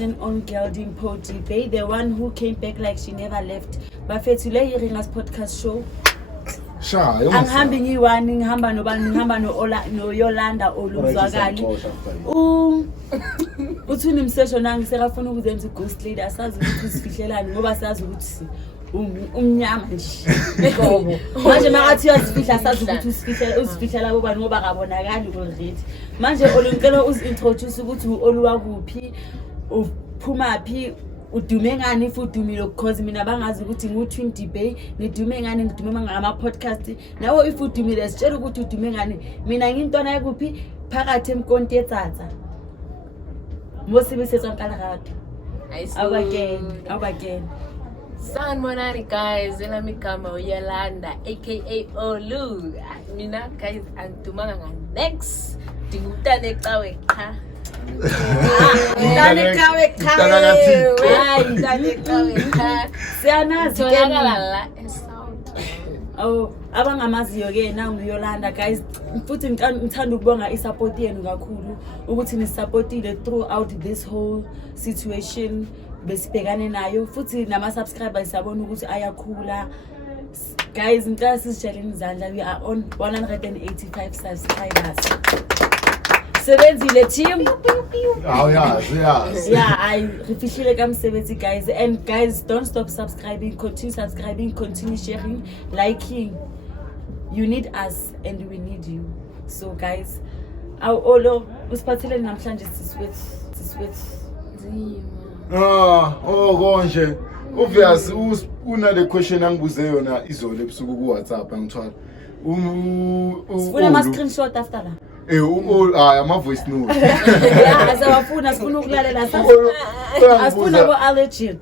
one and only girl Dimpo Bay, the one who came back like she never left. Bafethu le hearing us podcast show. Sha, angihamba ngiyiwani ngihamba nobani ngihamba no Yolanda oluzwakali. Uthi nimsesho nangi sekafuna ukuzenza ghost lady asazi ukuthi sifihlelani ngoba sazi ukuthi umnyama nje. Ngobo. Manje makathi uyasifihla asazi ukuthi usifihlela bobani ngoba akabonakali already. Manje oluncela uzintroduce ukuthi oluwa kuphi uphuma phi udume ngani futhi udumile because mina bangazi ukuthi ngu20 Bay nidume ngani ngidume ngama podcast nawo if udumile sitshela ukuthi udume ngani mina ngintwana yakuphi phakathi emkonti etsatsa mosibe setswankala gato again Sanibonani guys, elamigama uYolanda aka Olu. Mina guys angidumanga next dingutane cawe cha. Dane cawe cha. Hayi dane cawe cha. Siyanazi la eSouth. Oh, abangamaziyo ke na uYolanda guys. Futhi ngithanda ukubonga isupport yenu kakhulu ukuthi nisupportile throughout this whole situation. Besibhekane nayo futhi nama subscribers sabona ukuthi ayakhula guys ngicela sisitsheleni izandla we are on 185 subscribers sebenzile team yeah I refihlile kamsebenzi guys and guys don't stop subscribing, continue sharing, liking. You need us and we need you. So guys all usiphathele namhlanje sisweth konje obvious unale question angibuze yona izolo ebusuku ku WhatsApp angithwala sifuna ama screenshot after la ama voice note asawafuna sifuna ukulalela asifuna ko allergy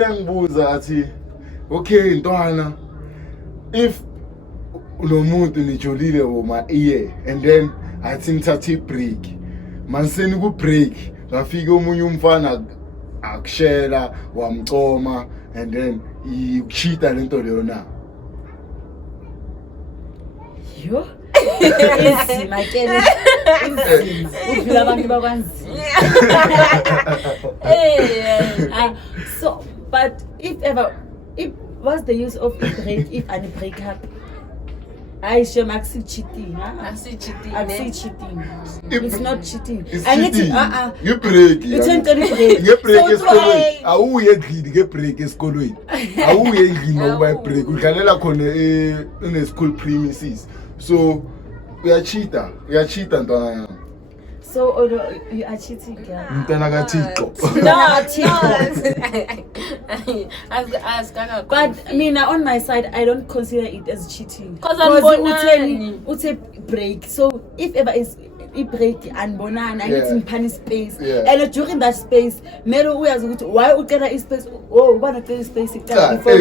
yangibuza athi okay ntwana if unomuntu nijolile woma ear and then athi ngithatha break manseni ku break rafika umunye umfana akushela wamcoma and then ukushita lento leyo na yo izima kene udlula abantu bakwanzi so but if what's the use of a break if any break up I show maxi cheating. It's not cheating. I need to you break. You can't break. You break esikolweni. Awuye endlini ke break esikolweni. Awuye endlini ngoba break. Udlalela khona in school premises. So we are cheater ntwana yami. So you are cheating, girl. Mntana kaThixo. But mina on my side I don't consider it as cheating. Because uthi break. So if ever is a break and bonana and it's in panic space and during that space melo uyazi ukuthi why ucela ispace ubana cela ispace before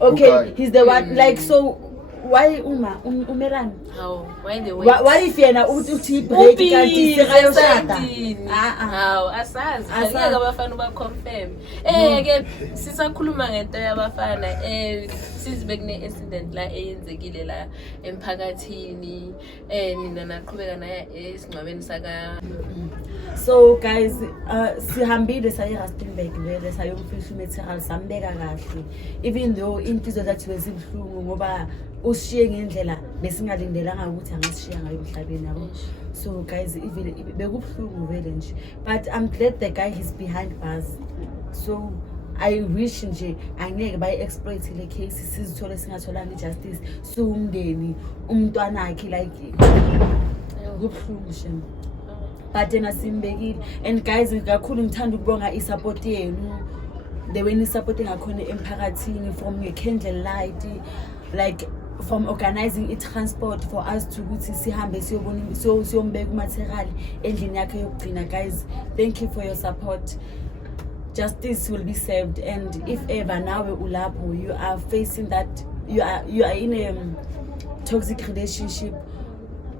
okay he's the one like so why umelani how why the way why if yena uthi break kanti sekayoshada asazi ngeke abafana ba confirm ke sisakhuluma ngento yabafana sizibekune incident la eyenzekile la emphakathini mina naqhubeka naye esingcwabeni saka so guys sihambile saye Rustenburg vele sayomfihla material sambeka kahle even though impilo zathi bezibhlungu ngoba ushiye ngendlela besingalindelanga ukuthi angasishiya ngayo emhlabeni yabo so guys even bekubhlungu vele nje but I'm glad the guy is behind bars so I wish nje angeke bayi-exploit le case sizithole singatholanga justice so umndeni umntwana wakhe like kubhlungu shem but yena simbekile and guys kakhulu ngithanda ukubonga isupport yenu the way ni supporting ngakhona emphakathini from candle light like from organizing transport for us to ukuthi sihambe siyobona siyombeka material endlini yakhe yokugcina guys thank you for your support. Justice will be served and if ever nawe ulapho you are facing that you are in a toxic relationship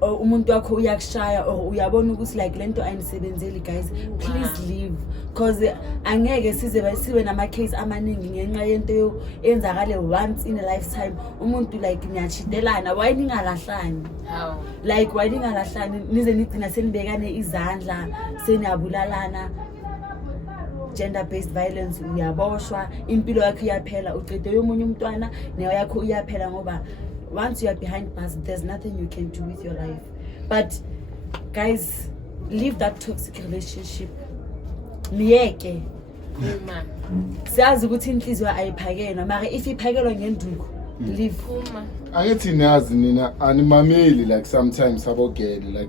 or umuntu wakho uyakushaya or uyabona ukuthi like lento ayinisebenzeli guys please leave because angeke sibe nama case amaningi ngenxa yento yenzakale once in a lifetime umuntu like niyachidelana why ningalahlani like why ningalahlani nize nigcina senibekane izandla seniyabulalana gender based violence uyaboshwa impilo yakho iyaphela uqede yomunye umntwana nayo yakho iyaphela ngoba once you are behind bars there's nothing you can do with your life. But guys, leave that toxic relationship. Miyeke uma siyazi ukuthi inhliziyo ayiphakela mara if iphakelwa ngenduku leave. uma angithi nazi nina animameli like sometimes abogele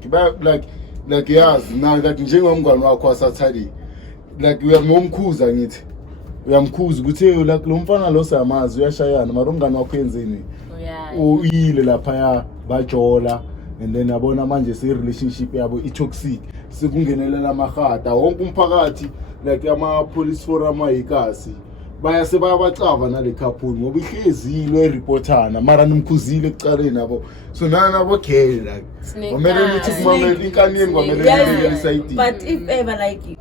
like yazi na like njengomngane wakho wasathali like uyamkhuza ngithi uyamkhuza ukuthi like lo mfana lo sayamazi uyashayana mara umngane wakho yenzeni uyile lapha ya bajola and then yabona manje se relationship yabo i-toxic sekungenelela amahata wonke umphakathi like ama police forum ayikasi bayase bayabacava nale couple ngoba ihlezile ereportana mara nimkhuzile ekucaleni nabo so nabo gele like kumele nithi kumamela inkanini kwamele nisayidi. But if ever like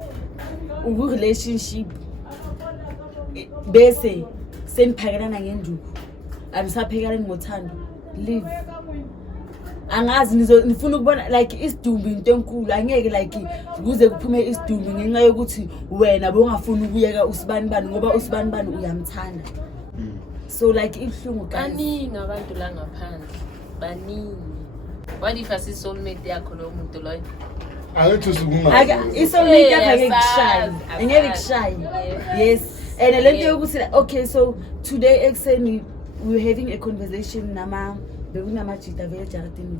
u relationship bese seniphakelana ngenduku anisaphekelani ngothando leave. Angazi nifuna ukubona like isidumbu into enkulu angeke like kuze kuphume isidumbu ngenxa yokuthi wena bongafuni ukuyeka usibanibani ngoba usibanibani uyamthanda. So like ibhlungu kaningi abantu la ngaphandle baningi. What if asi soulmate yakho lo muntu loyo? Angithi usukungazi isoulmate yakho ngeke kushaye. Yes. And lento yokuthi okay so today ekseni we were having a conversation nama bekunamajita vele ejaradini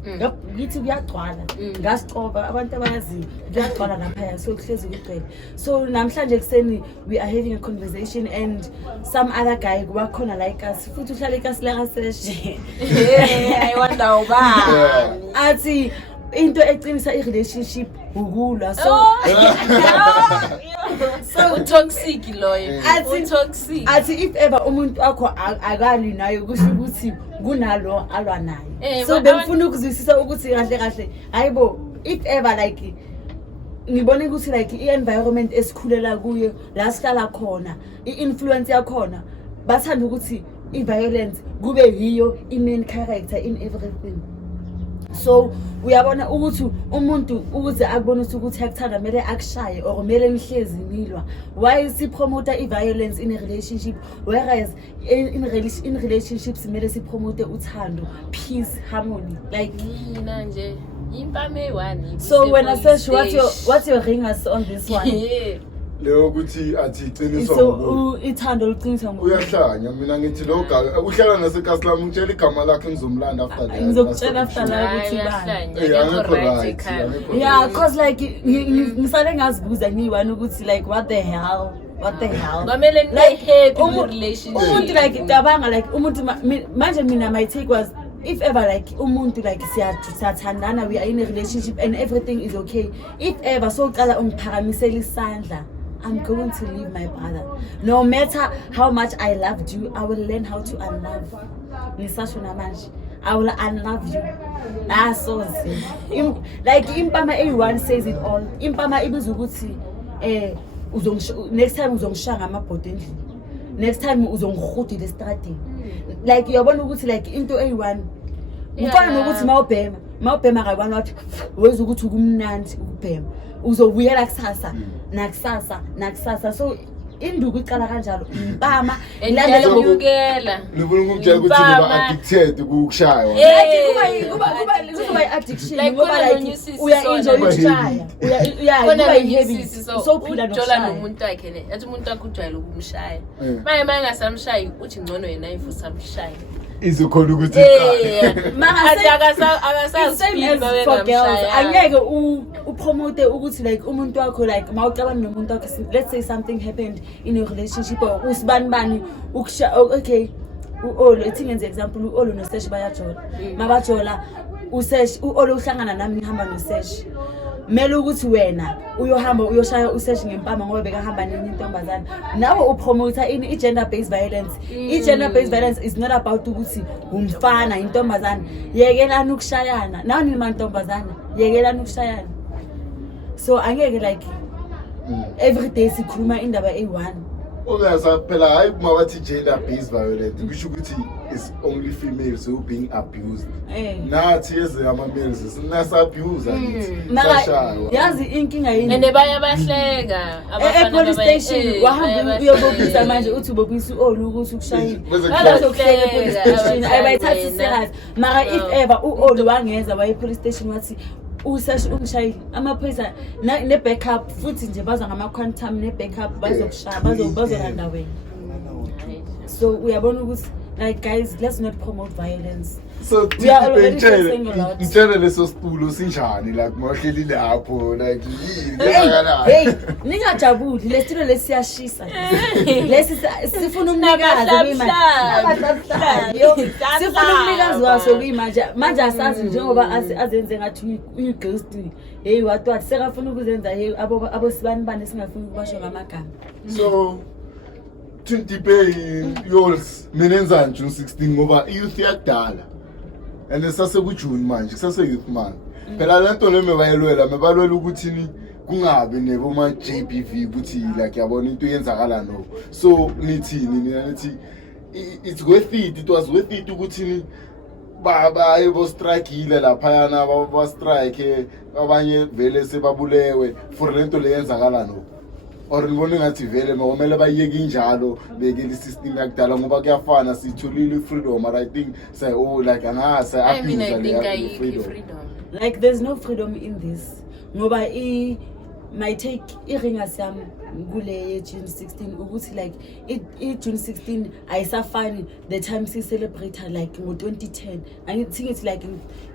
ngithi kuyagcwala ngasicoba abantu abayazi kuyagcwala lapha so kuhlezi kugcwele. So namhlanje kuseni we are having a conversation and some other guy kubakhona like us futhi uhlala ikasi la kaseshe I wonder why athi into eqinisa i-relationship ukulwa so toxic loyo toxic athi if ever umuntu akho akali nayo kusho ukuthi kunalo alwa naye. So bengifuna ukuzwisisa ukuthi kahle kahle hayibo if ever like ngibone ukuthi like i-environment esikhulela kuyo la sihlala khona i-influence yakhona bathanda ukuthi i-violence kube yiyo i-main character in everything. So uyabona ukuthi umuntu ukuze akubone ukuthi akuthanda kumele akushaye or kumele nihlezi nilwa. Why si promote i-violence in a relationship whereas in relationships kumele si promote uthando, peace, harmony like mina nje impame one. So when I search what's your ringers on this one? Leyo ukuthi athi iqiniswa so ithando liqiniswa ngoba uyahlanya mina ngithi lo gaga uhlala nasekasi lami ngitshela igama lakhe ngizomlanda after that ngizokutshela after la ukuthi bani yeah cause like ngisale ngazibuza ngiyiwani ukuthi like what the hell ngamele like happy relationship umuntu like tabanga like umuntu manje mina my take was if ever like umuntu like siyathandana we are in a relationship and everything is okay if ever so uqala ungiphakamisela isandla I'm going to leave my brother. No matter how much I loved you, I will learn how to unlove. I will unlove you. That's so like impama A1 says it all. Impama ibizuguti next time uzongishanga amabhodo endlini. Next time uzongihudile estrating. Like uyabona ukuthi like into A1 ukufana nokuthi mawubhema akabona wathi wenza ukuthi ukumnandi ukubhema uzobuyela nakusasa so induku iqala kanjalo impama ilandela ukuyukela ngifuna ukutshela ukuthi niba addicted ukushaya kuba addiction ngoba like uya enjoy ukushaya uya heavy so phila nomuntu wakhe ne yathi umuntu wakhe ujwayele ukumshaya manje mangasamshayi uthi ngcono yena ifusa amshaya izokhona ukuthi angeke upromote ukuthi like umuntu wakho like mawucabana nomuntu wakho let's say something happened in a relationship or usibanibani okay uolo ithi ngenze example uolo nosesh bayajola mabajola usesh uolo uhlangana nami ngihamba nosesh mele ukuthi wena uyohamba uyoshaya usesh ngempama ngoba bekahamba nenye intombazana nawe upromote in gender based violence. I-gender based violence is not about ukuthi umfana intombazana yekelana ukushayana nawe nimantombazana yekelana ukushayana. So angeke like every day sikhuluma indaba A1 phela hayi mabathi gender based violence kusho ukuthi is only females who being abused. Nathi eze ama males sinasa abuse mara yazi inkinga yini ene bayabahleka police station wahamba uyobobisa manje uthi ubobisa olu ukuthi ukushayile bazokuhleka police station abayithathi serious mara if ever olu wangeza waye police station wathi usashi umshayeli amaphoyisa ne backup futhi nje baza ngama quantum ne backup bazokushaya bazolanda wena. So uyabona ukuthi like guys, let's not promote violence. So we are already saying a lot. Ngitshela leso sipulo sinjani like mahleli lapho like hey ningajabuli lesilo lesiyashisa lesi sifuna umnikazi kuyimanje sifuna umnikazi waso kuyimanje asazi njengoba azenze ngathi uyighost hey wathi sekafuna ukuzenza hey abo sibani singafuni ukubasho ngamagama. So 20 pay yours minenzani June 16 ngoba youth yakudala and sase ku June manje sase youth man phela lento leme bayelwela ukuthi ni kungabe nebo ma JBV ukuthi like yabona into yenzakala no. So nithi it's worth it was worth it ukuthi ni baba ebo strike ile lapha yana ba strike abanye vele sebabulewe for lento leyenzakala no. Or ngibona ngathi vele makumele bayeke injalo beke le system yakudala ngoba kuyafana sitholile freedom. I think say oh like angase abuse freedom. Like there's no freedom in this ngoba my take iringa sami kule June 16 ukuthi like June 16 ayisafani the time si celebrate like ngo 2010. I think it's like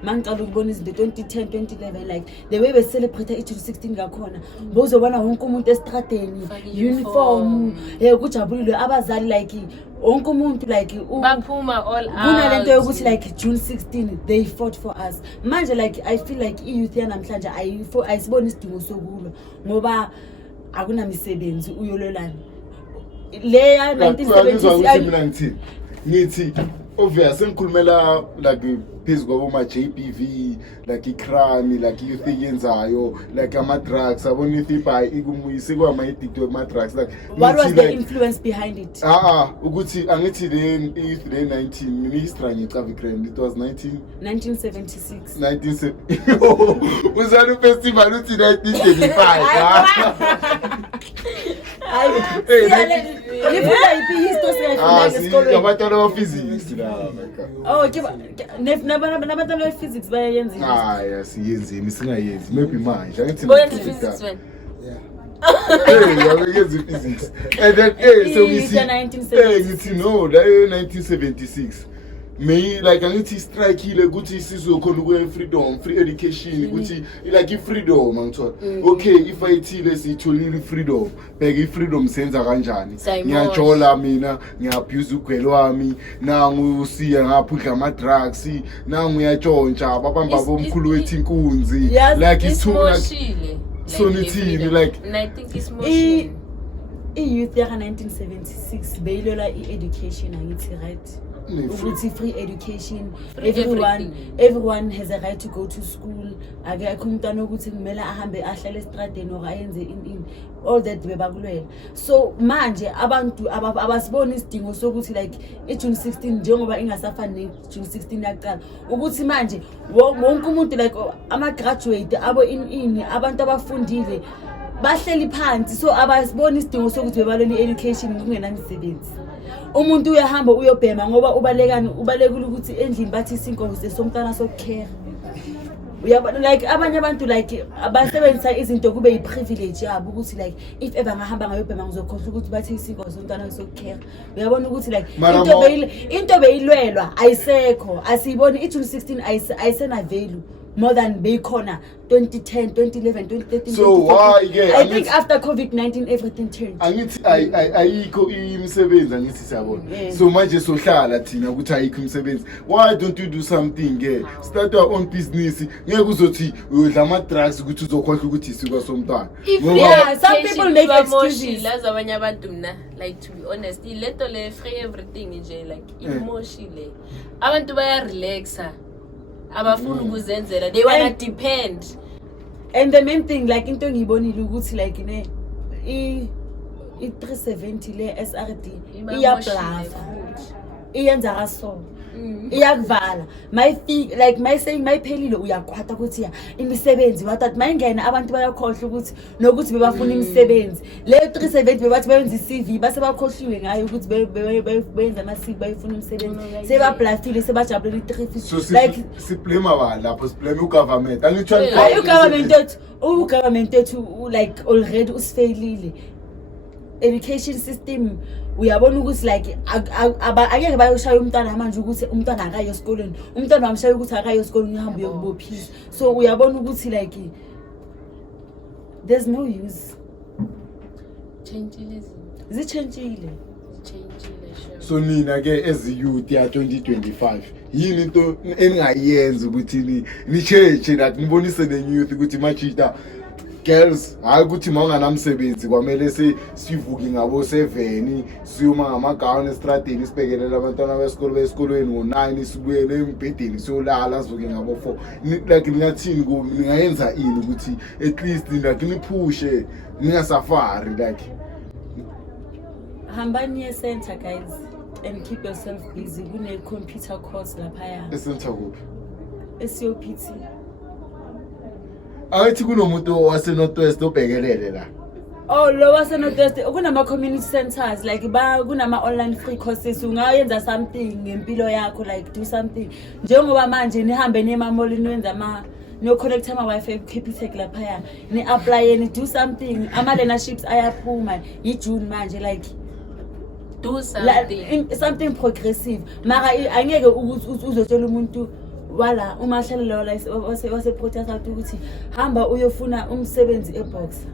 mangiqala ukubona izinto 2010 2011 like the way we celebrate June 16 ngakhona bozobona wonke umuntu estradeni uniform kujabulile abazali like wonke umuntu like baphuma all out kunalento yokuthi like June 16 they fought for us manje like I feel like youth yanamhlanje ayisibona isidingo sokulwa ngoba akunamisebenzi uyololana leya 1970 ngithi obvious engikhulumela like phezulu kwabo ma JBV like icrime like youth yenzayo like ama drugs abona ithi by ikumuyise kwama addict we ma drugs like what was the influence behind it ukuthi angithi le youth le 19 ministry ngicava grand it was 1976 uzana festival uthi 1935 Nifunda iphi history siyafunda ngesikole abantwana ba physics la nabantwana be physics bayenza siyenzeni singayenzi maybe manje angithi physics when yayenza physics and then so ngithi no la 1976 me like angithi strike ile ukuthi sizokhona ukwe freedom free education ukuthi like freedom ngithola okay if ayithile sitholile freedom bheka ifreedom senza kanjani ngiyajola mina ngiabuse ugwelo wami nangu siya ngaphudla ama drugs nangu uyatshontsha ababamba bomkhulu wethu inkunzi like isithula so nithini like and I think it's more youth ya 1976 beyilola education angithi right ukuthi free education everyone has a right to go to school akekho umntwana ukuthi kumele ahambe ahlale estradeni or ayenze in all that bebakulwela. So manje abantu abasibona isidingo sokuthi like June 16 njengoba ingasafani June 16 yakqala ukuthi manje wonke umuntu like ama graduate abo in abantu abafundile bahleli phansi so abasibona isidingo sokuthi bebalole education kungenamisebenzi. Umuntu uyahamba uyobhema ngoba ubalekile ukuthi endlini bathi isinkosi somntana sokucare. Uyabona like abanye abantu like abasebenzisa izinto kube yiprivilege yabo ukuthi like if ever ngahamba ngayobhema ngizokhohlwa ukuthi bathi isinkosi somntana sokucare. Uyabona ukuthi like into beyilwelwa ayisekho asiyiboni June 16 ayisena value more than beyikhona 2010 2011 2013. So why again I think after COVID-19 everything changed. Angithi ayikho imisebenzi angithi siyabona so manje sohlala thina ukuthi ayikho imisebenzi. Why don't you do something start your own business ngeke uzothi udla ama drugs ukuthi uzokhohlwa ukuthi isiko somntwana ngoba some people make excuses laza abanye abantu mina like to be honest ileto le free everything nje like emotionally abantu baya relaxa abafuna ukuzenzela they wanna depend and the main thing like into ngiyibonile ukuthi like i-370 le SRD Imamoshile iyablafa futhi. iyenza kaso iyakuvala mayiphelile uyakwata ukuthi ya imisebenzi wathathi mayingena abantu bayakhohlwa ukuthi nokuthi bebafuna imisebenzi le 370 bebathi bayenza i-CV base bakhohliwe ngayo ukuthi beyenza ama-CV bayifuna imisebenzi sebablafile sebajabulela So i-350 like siblame abantu lapho siblame ugovernment angitshela hayi ugovernment wethu like already usifailile education system uyabona ukuthi like angeke bayoshaya umntwana manje ukuthi umntwana akayo esikoleni umntwana wamshaya ukuthi akayo esikoleni uhambe uyokubophisa so uyabona ukuthi like there's no use zitshentshile sure. so nina ke as youth ya 2025 yini into eningayenza ukuthi ni-change like nibonise ne-youth ukuthi machita girls hayi ukuthi mawunganamsebenzi kwamele sivuke ngabo 7 siyoma ngamagawuni estradini sibhekelela abantwana besikolweni ngo-9 sibuyele embhedeni siyolala sivuke ngabo 4 like ningathini ningayenza ini ukuthi at least like niphushe ningasafari like hambani ye-center guys and keep yourself busy kune-computer course laphaya e-center kuphi e-COPT ayithi kunomuntu wase-Northwest obhekelele la oh lo wase-Northwest kunama-community centers like kunama-online free courses ungayenza something ngempilo yakho like do something njengoba manje nihambe nemamoli niwenza no-connect ama-Wi-Fi eKPTech laphaya ni-applyeni do something ama-learnerships ayaphuma yi-June manje like do something progressive mara angeke uzotshela umuntu wala uma hlalela wase-protest ukuthi hamba uyofuna umsebenzi e-Boxer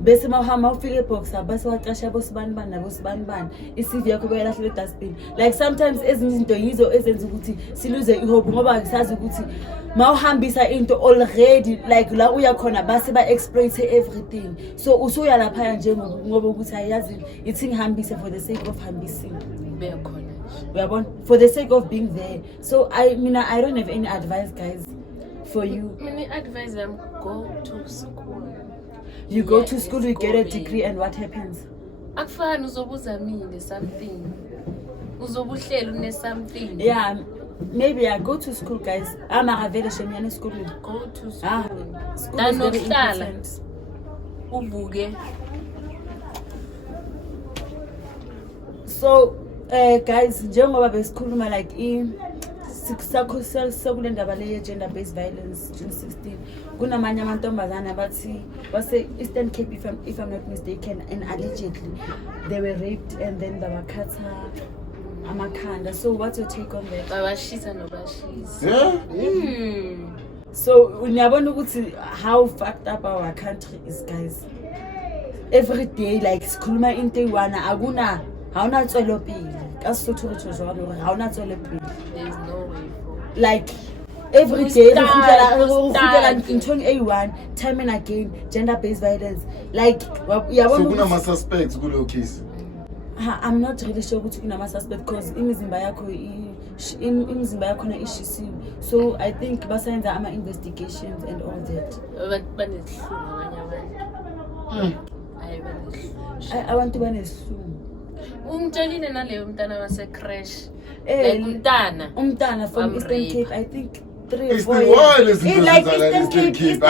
bese mawuhamba ufika e-Boxer base waqasha bosibanibani nabosibanibani i-CV yakho bayalahle le-dustbin like sometimes ezinye izinto yizo ezenza ukuthi siluze ihope ngoba sazi ukuthi mawuhambisa into already like la uyakhona base ba-exploit everything so usuya laphaya ngoba ukuthi ayazi ithi ngihambise for the sake of hambising uyabona for the sake of being there so I don't have any advice guys for you. Advise them go to school. You go to school, you get a degree, and what happens? Akufani uzobuzamile something. Uzobuhlelo une something. Yeah, maybe I go to school guys. I'm a very shame school. Go to school. School is very important. Ubuge. So guys, njengoba besikhuluma like sakule ndaba le gender based violence June 16 kunamanye amantombazana bathi base Eastern Cape if I'm not mistaken and allegedly they were raped and then babakhatha amakhanda so what's your take on that? Babashisa nobashisa. Yeah. So uyabona ukuthi how fucked up our country is guys. Every day like sikhuluma into eyiwana akuna hawuna tswelo pili kasotho retho jwalo hawuna tswelo pili. There's no way for like every day ukutela intoni a1 time and again gender based violence like so kunama suspects kulo case. I'm not really sure ukuthi kunama suspect because imizimba yakho na ishisiwe so I think basenza ama investigations and all that. Abantu banesihluku umtshelile naleyo mntana wase crash like umntana from Eastern Cape I think 3 or 4 years. It's like Eastern Cape.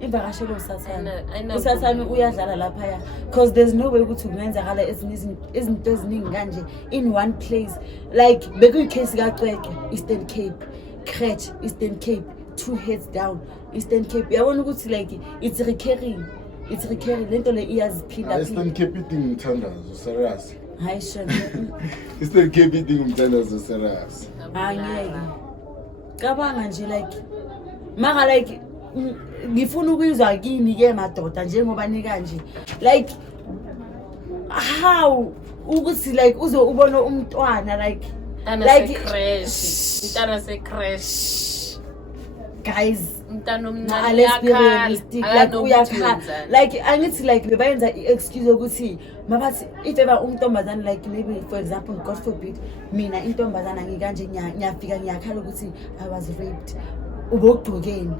Ivakashelo usathana uyadlala laphaya because there's no way ukuthi kungenzakala izinto eziningi kanje in one place like bekuyicase kaCweke Eastern Cape Crutch Eastern Cape 2 heads down Eastern Cape yabona ukuthi like it's recurring lento le iyaziphinda Eastern Cape idinga umthandazo serious hayi shame Eastern Cape idinga umthandazo serious angeke cabanga nje like maka like ngifuna ukuyizwa kini ke madoda njengoba nikanje like how ukuthi like ubona umntwana like crash guys umntana omncane let's be uyakhala, realistic like akanokuthi uyakhala wenzani. like angithi like bebayenza i-excuse yokuthi mabathi if ever untombazane like maybe for example God forbid mina intombazane ngikanje ngiyafika ngiyakhala ukuthi I was raped ubogqokeni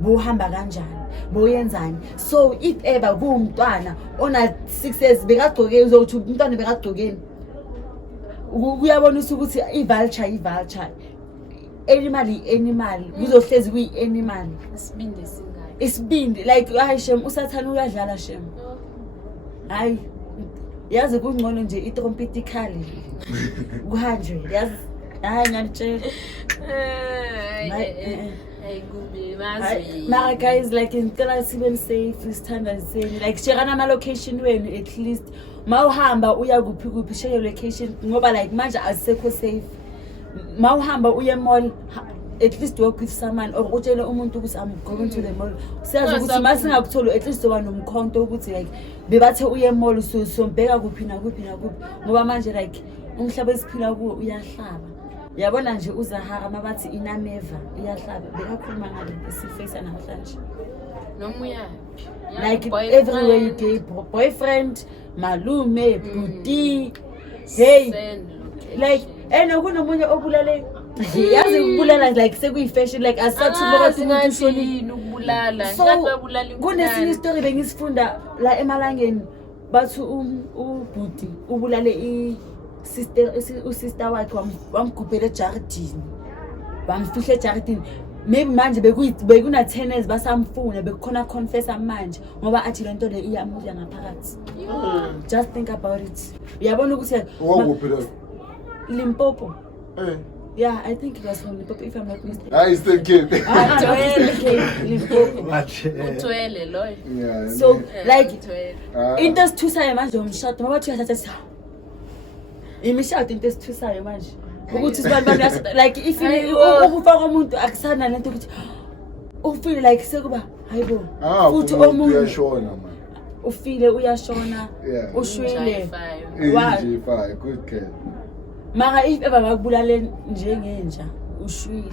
buhamba kanjani boyenzani so if ever kuwumntwana ona 6 years bekagqoke uzothi umntwana bekagqokeni kuyabonisa ukuthi i-vulture animal kuzohlezi kuyi-animal Isibindi singaka. isibindi like hayi shem usathane uyadlala shem hayi yazi kungcono nje itrompetikali ku-100 yazi hayi ngiyalitshela Hey, Gubi, Hayi, mara guys like ngicela sibe safe sithandazeni like share ama-location wenu at least ma uhamba uya kuphi share your location ngoba like manje asisekho safe ma uhamba uye mall at least work with someone or utshele umuntu ukuthi I'm going to the mall siyazi ukuthi ma singakutholi at least oba nomkhonto ukuthi like bebathe uye mall sombheka kuphi nakuphi ngoba manje like umhlaba esiphila kuwo uyahlaba yabona nje uZahara mabathi inameva iyahlaba bekakhuluma ngale isifesa namhlanje noma uyaphi. like everywhere you go boyfriend malume buti hey like kunomunye obulale yazi ukubulala like sekuyifashion like asathi ukuthi umuntu ushonile ukubulala so kunesinye story bengisifunda la emalangeni bathi ubhuti ubulale usister wakhe wamgubhela ejardini wamfihla ejardini maybe manje bekuna 10 years basamfuna bekukhona confessa manje ngoba athi lento le iyamudla ngaphakathi just think about it uyabona ukuthi Owakuphi Limpopo yeah I think it was from Limpopo if I'm not mistaken I still kid. Limpopo uthwele loyo. Yeah. so like Uthwele. into esithusayo manje umshado mabathi uyathatha imishado into esithusayo manje ukuthi sibantu like if ukufaka umuntu akusana lento ukuthi ufeel like sekuba hayibo futhi omuntu uyashona man. ufile uyashona Yeah. ushwile J5 good kid. mara if ever bakubulale njengenja ushwile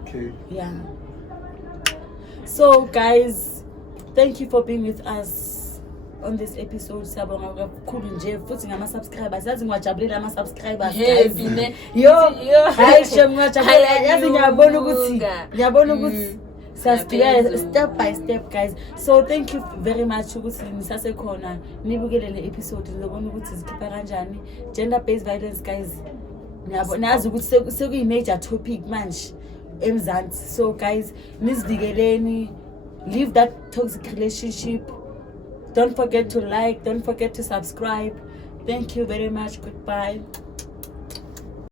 Okay. yeah so guys thank you for being with us on this episode siyabonga kakhulu nje futhi ngama-subscribers yazi ngiwajabulela ama-subscribers Heavy ne. yo hayi shem ngiwajabulela yazi ngiyabona ukuthi siyasiqhubeka step by step guys so thank you very much ukuthi nisasekhona nibukele le episode nizobona ukuthi zikhipha kanjani gender based violence guys nazi ukuthi sekuyi-major topic manje emzansi so guys nizivikeleni leave that toxic relationship. Don't forget to like, don't forget to subscribe. Thank you very much. Goodbye.